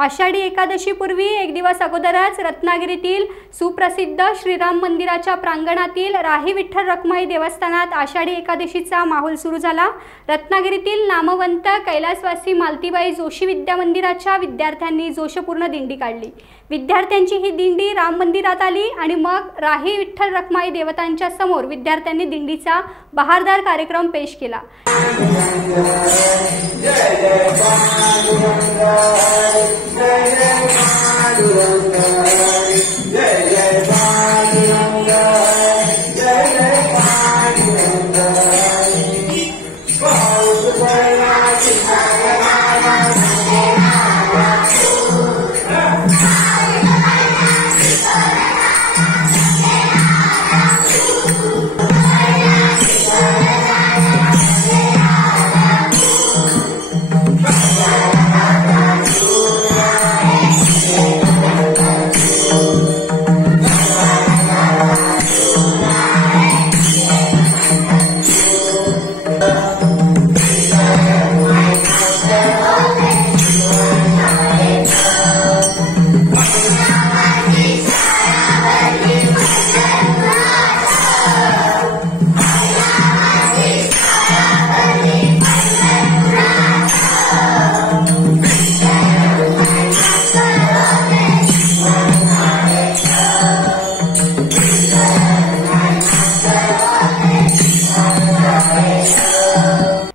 आषाढी एकादशी पूर्वी एक दिवस अगोदरच रत्नागिरीतील सुप्रसिद्ध श्रीराम मंदिराच्या प्रांगणातील राही विठ्ठल रखुमाई देवस्थानात आषाढी एकादशीचा माहोल सुरू झाला। रत्नागिरीतील नामवंत कैलासवासी मालतीबाई जोशी विद्या मंदिराच्या विद्यार्थ्यांनी जोशपूर्ण दिंडी काढली। विद्यार्थ्यांची ही दिंडी राम मंदिरात आली आणि मग राही विठ्ठल रखुमाई देवतांच्या समोर विद्यार्थ्यांनी दिंडीचा बहारदार कार्यक्रम पेश केला।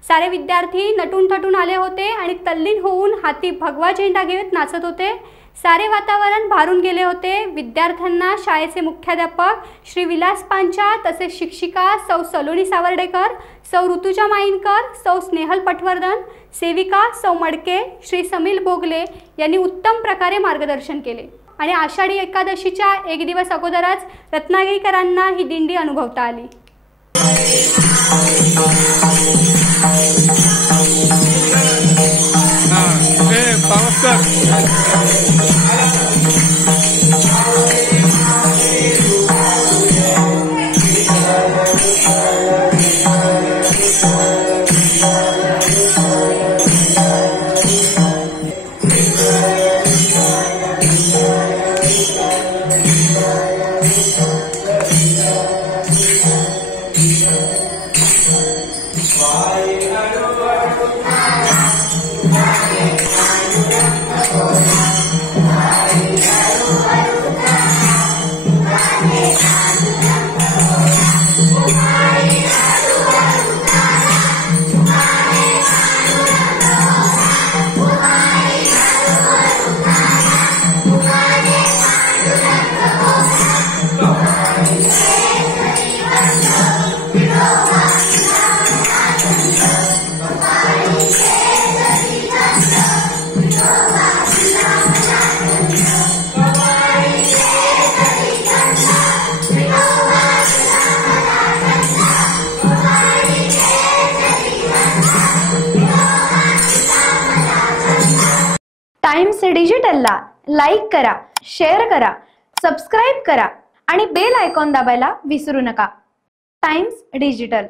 सारे विद्यार्थी नटून थटून आले होते आणि तल्लीन होऊन हाती भगवा झेंडा घेत नाचत होते। सारे वातावरण भारून गेले होते। विद्यार्थ्यांना शाळेचे मुख्याध्यापक श्री विलास पांचा तसेच शिक्षिका सौ सलोनी सावर्डेकर, सौ ऋतुजा माईनकर, सौ स्नेहल पटवर्धन, सेविका सौ मडके, श्री समील बोगले यांनी उत्तम प्रकारे मार्गदर्शन केले आणि आषाढी एकादशीच्या एक दिवस अगोदरच रत्नागिरीकरांना ही दिंडी अनुभवता आली। टाइम्स डिजिटलला लाईक करा, शेअर करा, सबस्क्राइब करा आणि बेल आयकॉन दाबायला विसरू नका। Times digital.